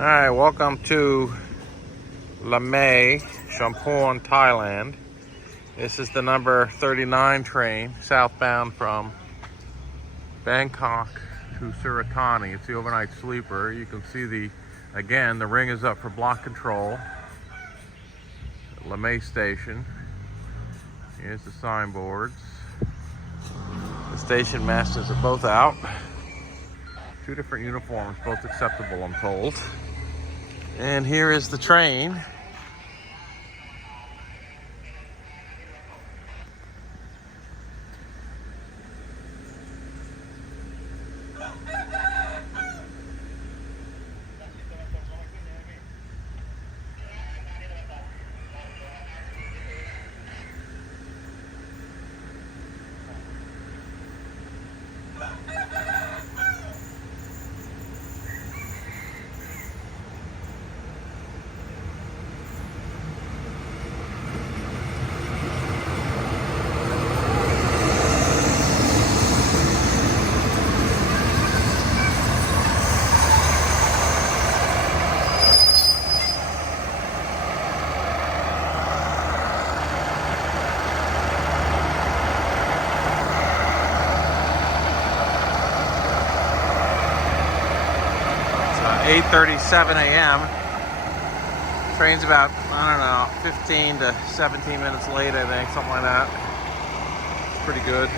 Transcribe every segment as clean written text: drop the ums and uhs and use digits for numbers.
Alright, welcome to Lamae, Chumphon, Thailand. This is the number 39 train, southbound from Bangkok to Surat. It's the overnight sleeper. You can see the ring is up for block control. Lamae station. Here's the signboards. The station masters are both out. Two different uniforms, both acceptable, I'm told. And here is the train. It's 8:37 a.m. Train's about, 15 to 17 minutes late, I think, something like that. It's pretty good.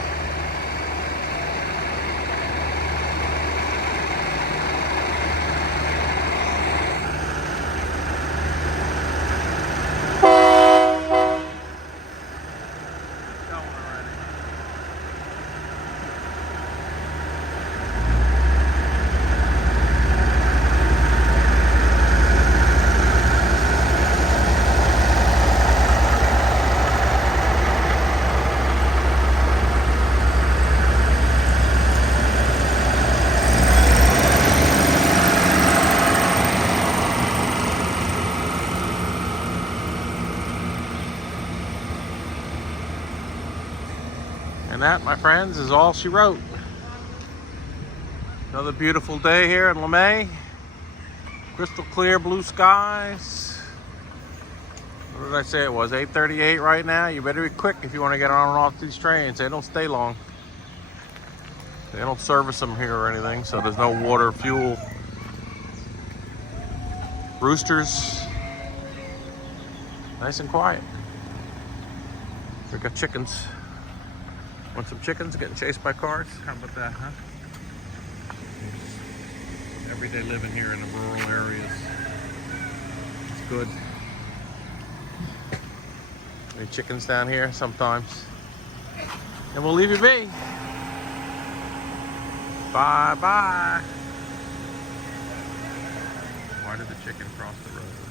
And that, my friends, is all she wrote. Another beautiful day here in Lamae. Crystal clear blue skies. What did I say it was? 8:38 right now. You better be quick if you want to get on and off these trains. They don't stay long. They don't service them here or anything, so there's no water, fuel. Roosters. Nice and quiet. We got chickens. Want some chickens getting chased by cars? How about that, huh? Everyday living here in the rural areas. It's good. Any chickens down here sometimes. And we'll leave you be. Bye-bye. Why did the chicken cross the road?